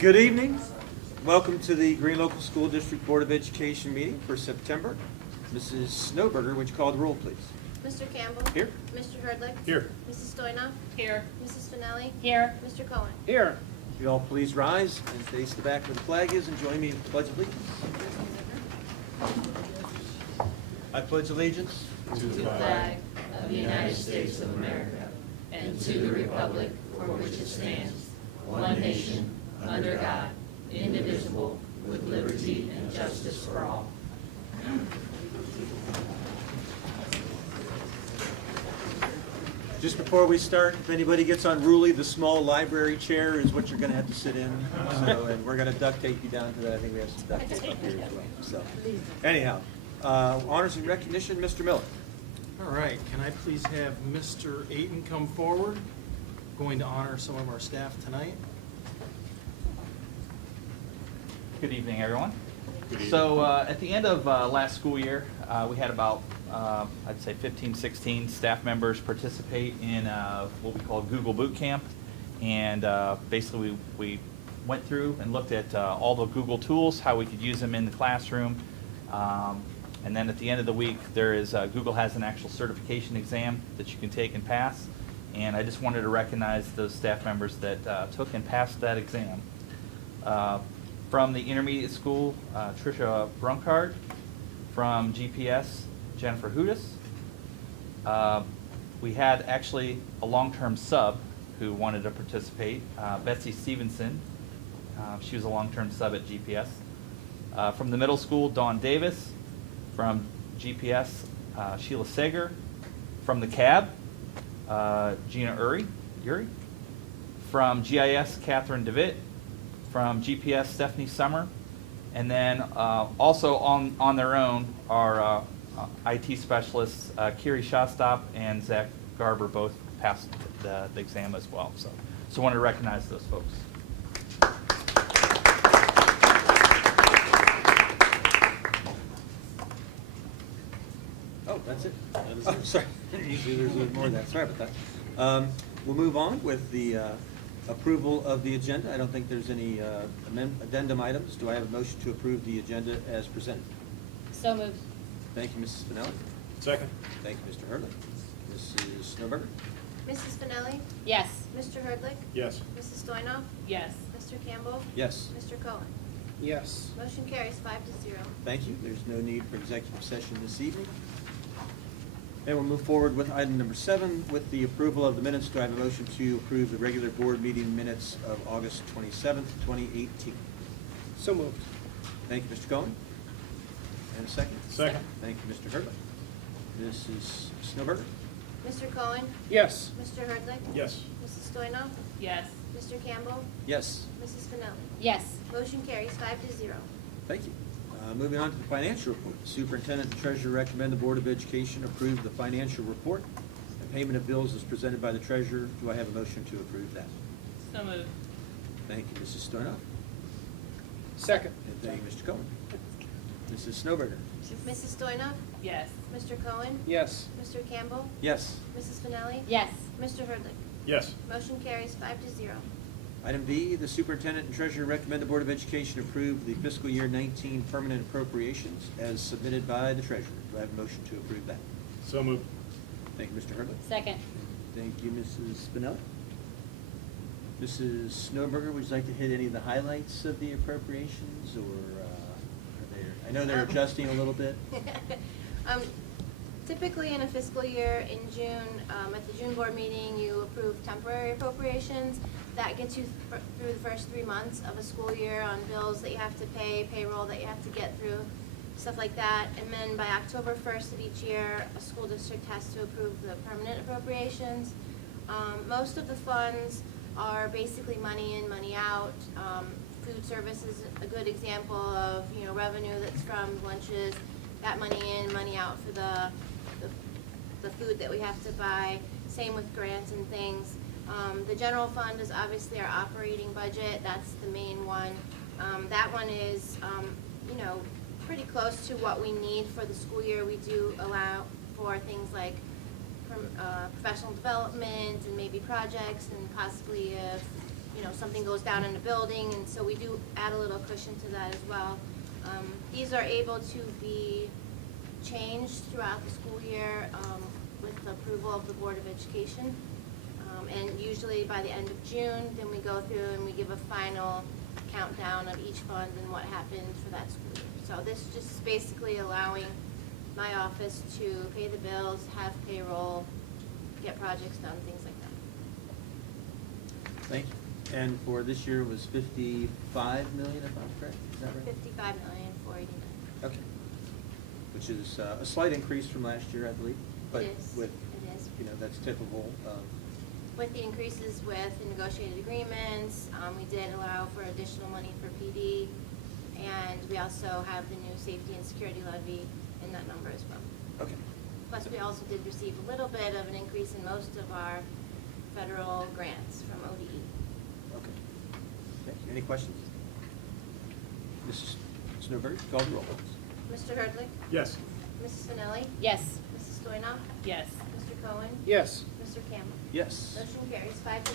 Good evening. Welcome to the Green Local School District Board of Education meeting for September. Mrs. Snowberger, would you call the roll, please? Mr. Campbell. Here. Mr. Hurdlick. Here. Mrs. Stoyanov. Here. Mrs. Spinelli. Here. Mr. Cohen. Here. If you all please rise and face the back where the flag is and join me in the Pledge of Allegiance. I pledge allegiance To the flag of the United States of America and to the republic for which it stands, one nation, under God, indivisible, with liberty and justice for all. Just before we start, if anybody gets unruly, the small library chair is what you're going to have to sit in. So, and we're going to duct tape you down to that. I think we have some duct tape up here as well. So, anyhow, honors and recognition, Mr. Miller. All right, can I please have Mr. Ayton come forward? Going to honor some of our staff tonight. Good evening, everyone. So at the end of last school year, we had about, I'd say 15, 16 staff members participate in what we call Google Boot Camp. And basically we went through and looked at all the Google tools, how we could use them in the classroom. And then at the end of the week, there is Google has an actual certification exam that you can take and pass. And I just wanted to recognize those staff members that took and passed that exam. From the intermediate school, Tricia Brunkard. From GPS, Jennifer Hudis. We had actually a long-term sub who wanted to participate, Betsy Stevenson. She was a long-term sub at GPS. From the middle school, Dawn Davis. From GPS, Sheila Sager. From the CAB, Gina Uri. From GIS, Catherine DeVitt. From GPS, Stephanie Summer. And then also on their own are IT specialists, Kiri Shostop and Zach Garber, both passed the exam as well. So I wanted to recognize those folks. Oh, that's it. Oh, sorry. Usually there's a little more than that. Sorry about that. We'll move on with the approval of the agenda. I don't think there's any addendum items. Do I have a motion to approve the agenda as presented? So moved. Thank you, Mrs. Spinelli. Second. Thank you, Mr. Hurley. Mrs. Snowberger. Mrs. Spinelli. Yes. Mr. Hurdlick. Yes. Mrs. Stoyanov. Yes. Mr. Campbell. Yes. Mr. Cohen. Yes. Motion carries 5-0. Thank you. There's no need for executive session this evening. And we'll move forward with item number 7 with the approval of the minutes. Do I have a motion to approve the regular board meeting minutes of August 27th, 2018? So moved. Thank you, Mr. Cohen. And a second? Second. Thank you, Mr. Hurley. Mrs. Snowberger. Mr. Cohen. Yes. Mr. Hurdlick. Yes. Mrs. Stoyanov. Yes. Mr. Campbell. Yes. Mrs. Spinelli. Yes. Motion carries 5-0. Thank you. Moving on to the financial report. Superintendent and Treasurer recommend the Board of Education approve the financial report. The payment of bills is presented by the Treasurer. Do I have a motion to approve that? So moved. Thank you, Mrs. Stoyanov. Second. And thank you, Mr. Cohen. Mrs. Snowberger. Mrs. Stoyanov. Yes. Mr. Cohen. Yes. Mr. Campbell. Yes. Mrs. Spinelli. Yes. Mr. Hurdlick. Yes. Motion carries 5-0. Item B, the Superintendent and Treasurer recommend the Board of Education approve the fiscal year 19 permanent appropriations as submitted by the Treasurer. Do I have a motion to approve that? So moved. Thank you, Mr. Hurley. Second. Thank you, Mrs. Spinelli. Mrs. Snowberger, would you like to hit any of the highlights of the appropriations, or are they? I know they're adjusting a little bit. Typically in a fiscal year in June, at the June board meeting, you approve temporary appropriations. That gets you through the first 3 months of a school year on bills that you have to pay, payroll that you have to get through, stuff like that. And then by October 1st of each year, a school district has to approve the permanent appropriations. Most of the funds are basically money in, money out. Food service is a good example of, revenue that's from lunches, that money in, money out for the food that we have to buy. Same with grants and things. The general fund is obviously our operating budget. That's the main one. That one is, pretty close to what we need for the school year. We do allow for things like professional development and maybe projects, and possibly if something goes down in the building, and so we do add a little cushion to that as well. These are able to be changed throughout the school year with the approval of the Board of Education. And usually by the end of June, then we go through and we give a final countdown of each fund and what happened for that school year. So this just is basically allowing my office to pay the bills, have payroll, get projects done, things like that. Thank you. And for this year was 55 million, if I'm correct, is that right? 55,489. Okay. Which is a slight increase from last year, I believe. But It is. with, It is. that's typical of, With the increases with the negotiated agreements, we did allow for additional money for PD, and we also have the new safety and security levy in that number as well. okay. Plus, we also did receive a little bit of an increase in most of our federal grants from ODE. Okay. Thank you. Any questions? Mrs. Snowberg, call the roll, please. Mr. Hurdlick? Yes. Mrs. Finelli? Yes. Mrs. Stoynoff? Yes. Mr. Cohen? Yes. Mr. Campbell? Yes. Motion carries 5-0.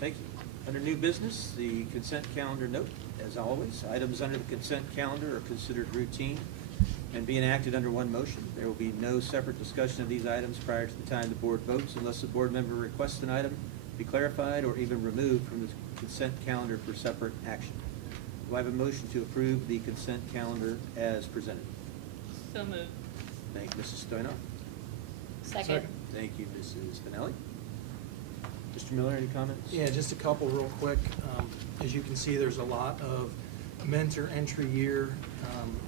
Thank you. Under new business, the consent calendar note, as always. Items under the consent calendar are considered routine and being acted under one motion. There will be no separate discussion of these items prior to the time the board votes unless a board member requests an item be clarified or even removed from the consent calendar for separate action. Do I have a motion to approve the consent calendar as presented? So moved. Thank you, Mrs. Stoynoff. Second. Thank you, Mrs. Finelli. Mr. Miller, any comments? Yeah, just a couple real quick. As you can see, there's a lot of mentor entry year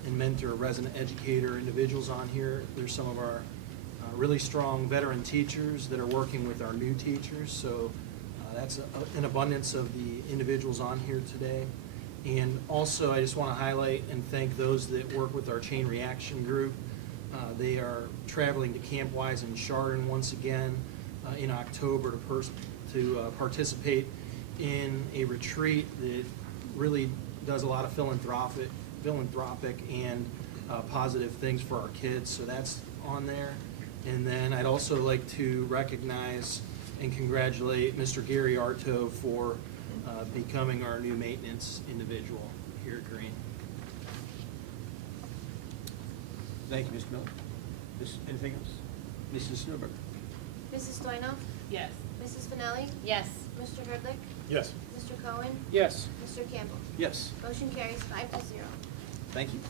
and mentor resident educator individuals on here. There's some of our really strong veteran teachers that are working with our new teachers. So that's an abundance of the individuals on here today. And also, I just want to highlight and thank those that work with our chain reaction group. They are traveling to Camp Wise in Chardon once again in October to participate in a retreat that really does a lot of philanthropic and positive things for our kids. So that's on there. And then I'd also like to recognize and congratulate Mr. Gary Arto for becoming our new maintenance individual here at Green. Thank you, Mr. Miller. Anything else? Mrs. Snowberg. Mrs. Stoynoff? Yes. Mrs. Finelli? Yes. Mr. Hurdlick? Yes. Mr. Cohen? Yes. Mr. Campbell? Yes. Motion carries 5-0. Thank you.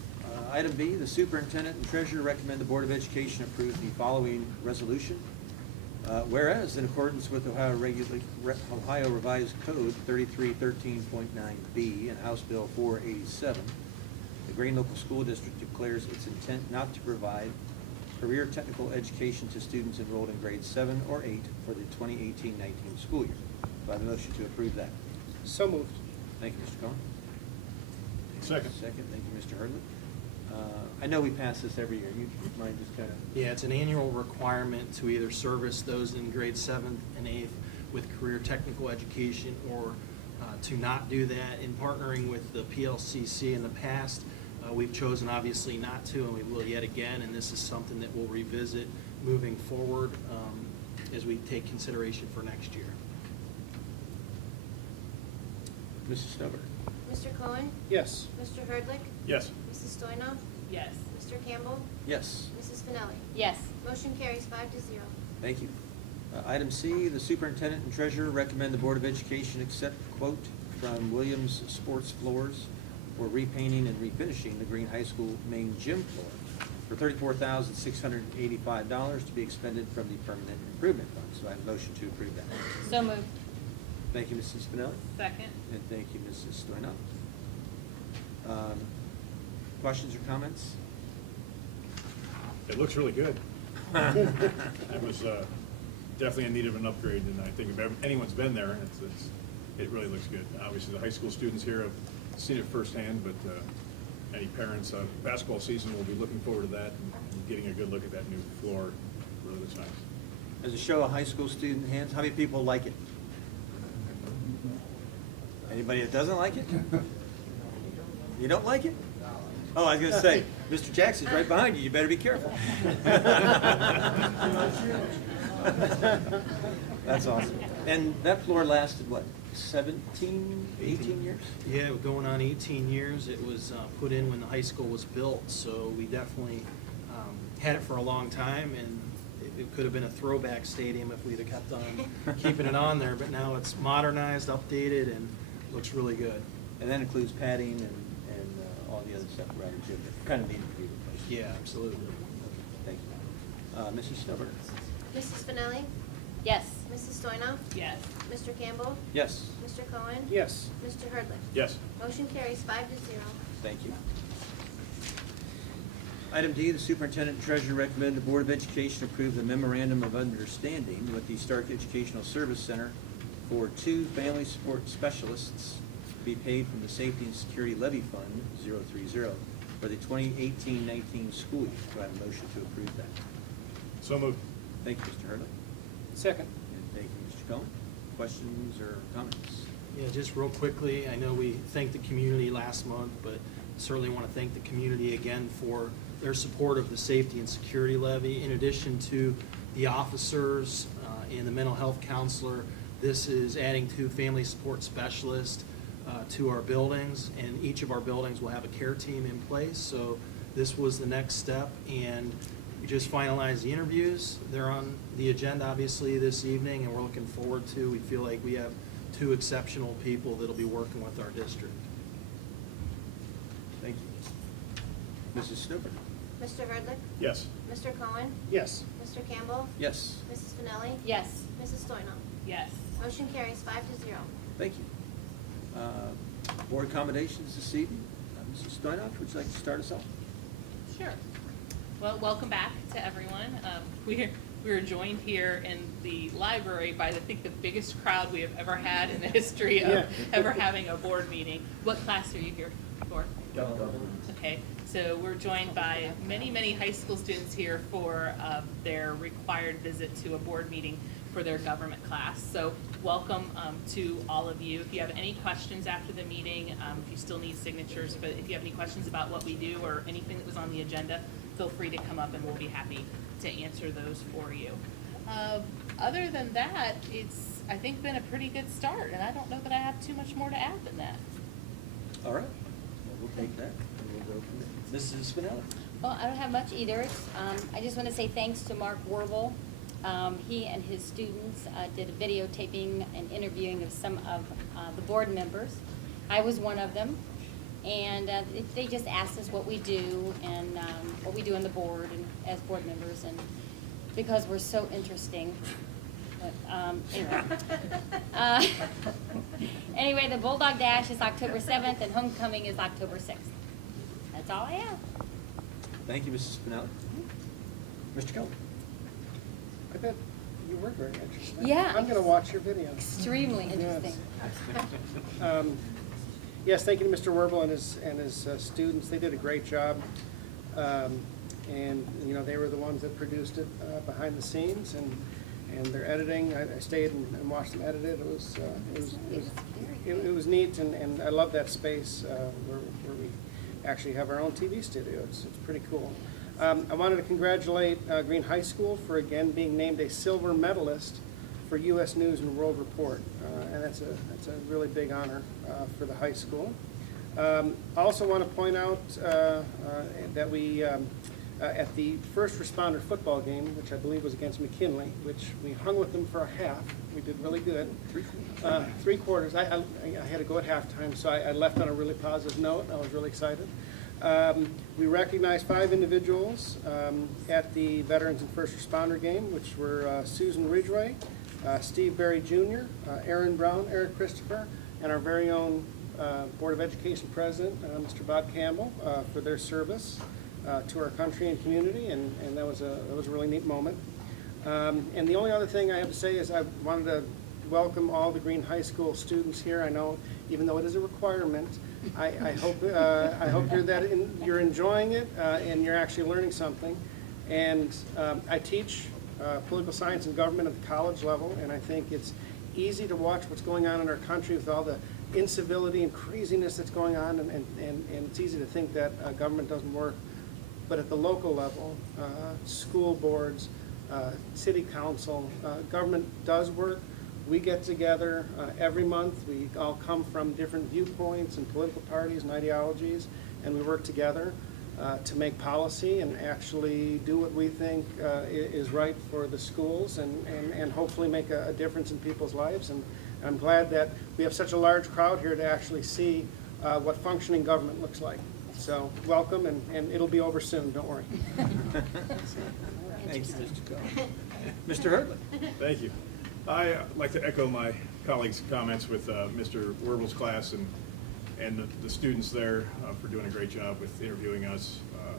Item B, the superintendent and treasurer recommend the Board of Education approve the following resolution. Whereas, in accordance with Ohio Revised Code 3313.9B and House Bill 487, the Green Local School District declares its intent not to provide career technical education to students enrolled in grades 7 or 8 for the 2018-19 school year. Do I have a motion to approve that? So moved. Thank you, Mr. Cohen. Second. Second, thank you, Mr. Hurdlick. I know we pass this every year. You mind just kind of? Yeah, it's an annual requirement to either service those in grades 7th and 8th with career technical education or to not do that. In partnering with the PLCC in the past, we've chosen obviously not to, and we will yet again, and this is something that we'll revisit moving forward as we take consideration for next year. Mrs. Stover. Mr. Cohen? Yes. Mr. Hurdlick? Yes. Mrs. Stoynoff? Yes. Mr. Campbell? Yes. Mrs. Finelli? Yes. Motion carries 5-0. Thank you. Item C, the superintendent and treasurer recommend the Board of Education accept quote from Williams Sports Floors for repainting and refinishing the Green High School main gym floor for $34,685 to be expended from the permanent improvement fund. So I have a motion to approve that. So moved. Thank you, Mrs. Spinelli, Second. and thank you, Mrs. Stoynoff. Questions or comments? It looks really good. It was definitely in need of an upgrade, and I think if anyone's been there, it really looks good. Obviously, the high school students here have seen it firsthand, but any parents, basketball season will be looking forward to that and getting a good look at that new floor. It really looks nice. As a show of high school student hands, how many people like it? Anybody that doesn't like it? You don't like it? Oh, I was gonna say, Mr. Jackson's right behind you, you better be careful. That's awesome. And that floor lasted, what, 17, 18 years? Yeah, going on 18 years. It was put in when the high school was built, so we definitely had it for a long time, and it could have been a throwback stadium if we'd have kept on keeping it on there, but now it's modernized, updated, and looks really good. And that includes padding and all the other stuff around the gym that kind of needed to be replaced. Yeah, absolutely. Thank you. Mrs. Snowberg? Mrs. Finelli? Yes. Mrs. Stoynoff? Yes. Mr. Campbell? Yes. Mr. Cohen? Yes. Mr. Hurdlick? Yes. Motion carries 5-0. Thank you. Item D, the superintendent and treasurer recommend the Board of Education approve the memorandum of understanding with the Stark Educational Service Center for 2 family support specialists to be paid from the Safety and Security Levy Fund 030 for the 2018-19 school year. Do I have a motion to approve that? So moved. Thank you, Mr. Hurley. Second. And thank you, Mr. Cohen. Questions or comments? Yeah, just real quickly, I know we thanked the community last month, but certainly want to thank the community again for their support of the safety and security levy. In addition to the officers and the mental health counselor, this is adding 2 family support specialists to our buildings, and each of our buildings will have a care team in place. So this was the next step, and we just finalized the interviews. They're on the agenda, obviously, this evening, and we're looking forward to. We feel like we have 2 exceptional people that'll be working with our district. Thank you. Mrs. Snowberg? Mr. Hurdlick? Yes. Mr. Cohen? Yes. Mr. Campbell? Yes. Mrs. Finelli? Yes. Mrs. Stoynoff? Yes. Motion carries 5-0. Thank you. Board accommodations this evening. Mrs. Stoynoff, would you like to start us off? Sure. Well, welcome back to everyone. We are joined here in the library by, I think, the biggest crowd we have ever had in the history of Yeah. ever having a board meeting. What class are you here for? Okay, so we're joined by many, many high school students here for their required visit to a board meeting for their government class. So welcome to all of you. If you have any questions after the meeting, if you still need signatures, but if you have any questions about what we do or anything that was on the agenda, feel free to come up and we'll be happy to answer those for you. Other than that, it's, I think, been a pretty good start, and I don't know that I have too much more to add than that. All right. Well, we'll take that and we'll go from there. Mrs. Spinelli? Well, I don't have much either. I just want to say thanks to Mark Werble. He and his students did a videotaping and interviewing of some of the board members. I was one of them. And they just asked us what we do and what we do on the board and as board members, and because we're so interesting. But anyway. Anyway, the Bulldog Dash is October 7th and homecoming is October 6th. That's all I have. Thank you, Mrs. Spinelli. Mr. Kelly? I bet you were very interesting. Yeah. I'm going to watch your video. Extremely interesting. Yes, thank you to Mr. Werble and his students. They did a great job. And, you know, they were the ones that produced it behind the scenes, and their editing. I stayed and watched them edit it. It was neat, and I love that space where we actually have our own TV studio. It's pretty cool. I wanted to congratulate Green High School for again being named a silver medalist for U.S. News and World Report, and that's a really big honor for the high school. I also want to point out that we at the first responder football game, which I believe was against McKinley, which we hung with them for a half. We did really good. 3 quarters. I had to go at halftime, so I left on a really positive note. I was really excited. We recognized 5 individuals at the Veterans and First Responder game, which were Susan Ridgway, Steve Berry Jr., Aaron Brown, Eric Christopher, and our very own Board of Education President, Mr. Bob Campbell, for their service to our country and community, and that was a really neat moment. And the only other thing I have to say is I wanted to welcome all the Green High School students here. I know, even though it is a requirement, I hope you're enjoying it and you're actually learning something. And I teach political science and government at the college level, and I think it's easy to watch what's going on in our country with all the incivility and craziness that's going on, and it's easy to think that government doesn't work. But at the local level, school boards, city council, government does work. We get together every month. We all come from different viewpoints and political parties and ideologies, and we work together to make policy and actually do what we think is right for the schools and hopefully make a difference in people's lives. And I'm glad that we have such a large crowd here to actually see what functioning government looks like. So welcome, and it'll be over soon, don't worry. Thank you, Mr. Cohen. Mr. Hurley. Thank you. I like to echo my colleagues' comments with Mr. Wirbel's class and the students there for doing a great job with interviewing us.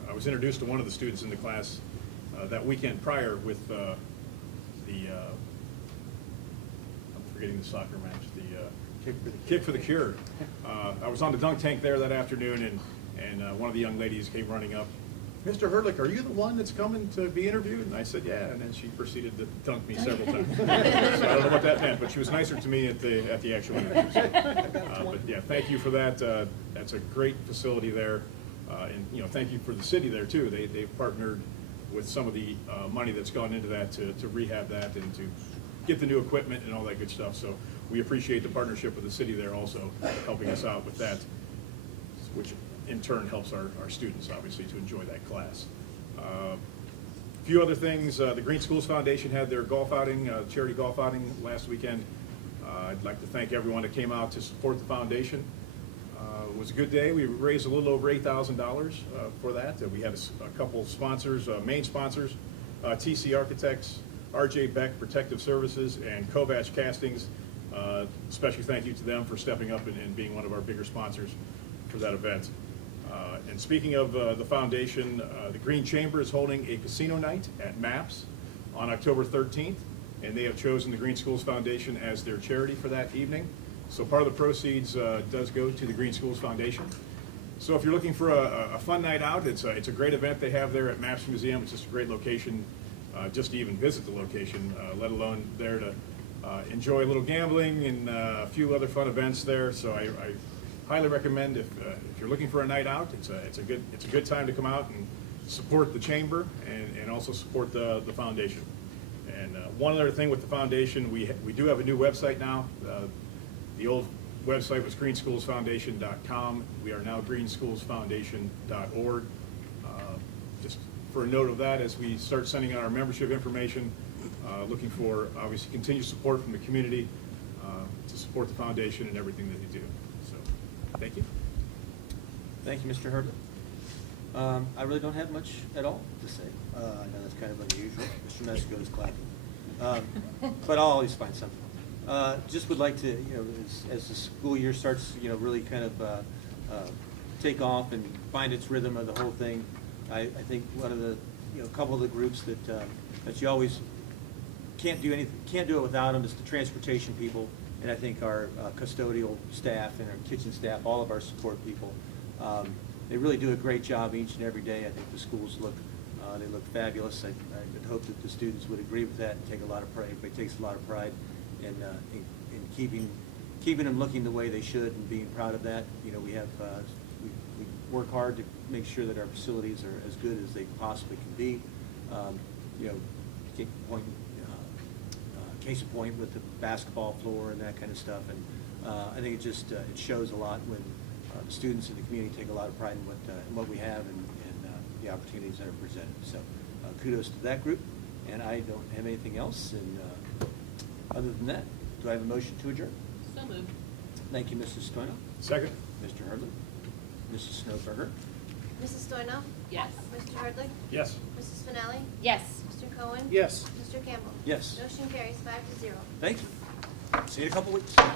I was introduced to one of the students in the class that weekend prior with I'm forgetting the soccer match, the Kick for the Cure. I was on the dunk tank there that afternoon, and one of the young ladies came running up. Mr. Hurlick, are you the one that's coming to be interviewed? And I said, yeah, and then she proceeded to dunk me several times. So I don't know what that meant, but she was nicer to me at the actual interview. So, but yeah, thank you for that. That's a great facility there. And thank you for the city there too. They've partnered with some of the money that's gone into that to rehab that and to get the new equipment and all that good stuff. So we appreciate the partnership with the city there also helping us out with that, which in turn helps our students, obviously, to enjoy that class. A few other things. The Green Schools Foundation had their golf outing, charity golf outing last weekend. I'd like to thank everyone that came out to support the foundation. It was a good day. We raised a little over $8,000 for that. We had a couple sponsors, main sponsors, TC Architects, RJ Beck Protective Services, and Kovach Castings. Special thank you to them for stepping up and being one of our bigger sponsors for that event. And speaking of the foundation, the Green Chamber is holding a casino night at MAPS on October 13th, and they have chosen the Green Schools Foundation as their charity for that evening. So part of the proceeds does go to the Green Schools Foundation. So if you're looking for a fun night out, it's a great event they have there at MAPS Museum. It's just a great location just to even visit the location, let alone there to enjoy a little gambling and a few other fun events there. So I highly recommend if you're looking for a night out, it's a good time to come out and support the chamber and also support the foundation. And one other thing with the foundation, we do have a new website now. The old website was greenschoolsfoundation.com. We are now greenschoolsfoundation.org. Just for a note of that, as we start sending out our membership information, looking for obviously continued support from the community to support the foundation and everything that they do. So, thank you. Thank you, Mr. Hurley. I really don't have much at all to say. I know that's kind of unusual. Mr. Mexico is clapping. But I'll always find something. Just would like to, as the school year starts, really kind of take off and find its rhythm of the whole thing. I think one of the, a couple of the groups that you always can't do it without them is the transportation people, and I think our custodial staff and our kitchen staff, all of our support people. They really do a great job each and every day. I think the schools look fabulous. I would hope that the students would agree with that and take a lot of pride. Everybody takes a lot of pride in keeping them looking the way they should and being proud of that. We work hard to make sure that our facilities are as good as they possibly can be. Case in point with the basketball floor and that kind of stuff. And I think it shows a lot when the students in the community take a lot of pride in what we have and the opportunities that are presented. So kudos to that group. And I don't have anything else. And other than that, do I have a motion to adjourn? So moved. Thank you, Mrs. Stoyno. Second. Mr. Hurley. Mrs. Snowberger. Mrs. Stoyno? Yes. Mr. Hurley? Yes. Mrs. Finelli? Yes. Mr. Cohen? Yes. Mr. Campbell? Yes. Motion carries 5-0. Thank you. See you in a couple weeks. Back.